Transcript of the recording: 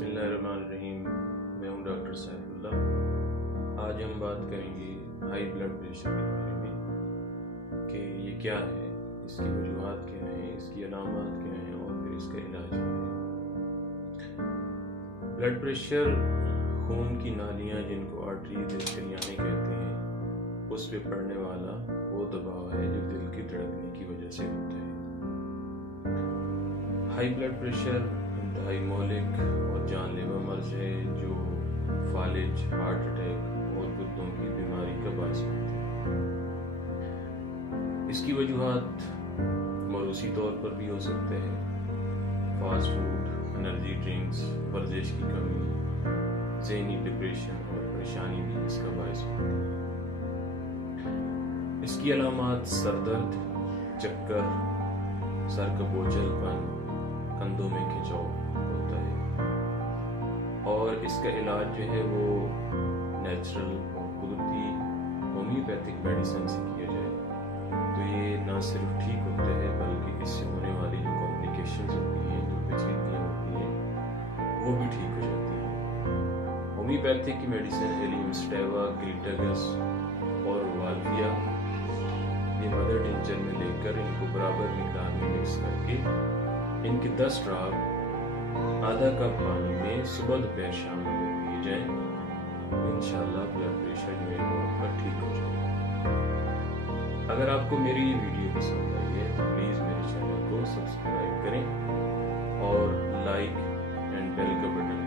बिस्मिल्लाहिर्रहमानिर्रहीम। मैं हूं डॉक्टर सैफुल्लाह। आज हम बात करेंगे हाई ब्लड प्रेशर के बारे में कि ये क्या है, इसकी वजूहात क्या हैं, इसकी अलामात क्या हैं और फिर इसका इलाज क्या है। ब्लड प्रेशर खून की नालियाँ जिनको आर्टरीज या शरियाने कहते हैं उस पे पड़ने वाला वो दबाव है जो दिल की धड़कने की वजह से होता है। हाई ब्लड प्रेशर इंतहाई मौलिक और जानलेवा मर्ज है जो फालिज, हार्ट अटैक और गुर्दों की बीमारी का बायस होती है। इसकी वजूहात मौरूसी तौर पर भी हो सकते हैं, फास्ट फूड, एनर्जी ड्रिंक्स, वर्जिश की कमी, ज़हनी डिप्रेशन और परेशानी भी इसका बायस होती है। इसकी अलामात सर दर्द, चक्कर, सर का बोझलपन, कंधों में खिंचाव होता है और इसका इलाज जो है वो नेचुरल और कुदरती होम्योपैथिक मेडिसिन से किया जाए तो ये ना सिर्फ ठीक होता है बल्कि इससे होने वाली जो कॉम्प्लिकेशंस होती हैं, जो पेचीदगियाँ होती हैं, वो भी ठीक हो जाती हैं। होम्योपैथिक की मेडिसिन एलियम स्टेवा, ग्रीटगस और वाल्विया ये मदर टिंचर में लेकर इनको बराबर मिकदार में मिक्स करके इनके 10 ड्रॉप आधा कप पानी में सुबह दोपहर शाम में पिए जाएं तो इंशाल्लाह ब्लड प्रेशर जो है वो आपका ठीक हो जाएगा। अगर आपको मेरी ये वीडियो पसंद आई है तो प्लीज़ मेरे चैनल को सब्सक्राइब करें और लाइक एंड बेल का बटन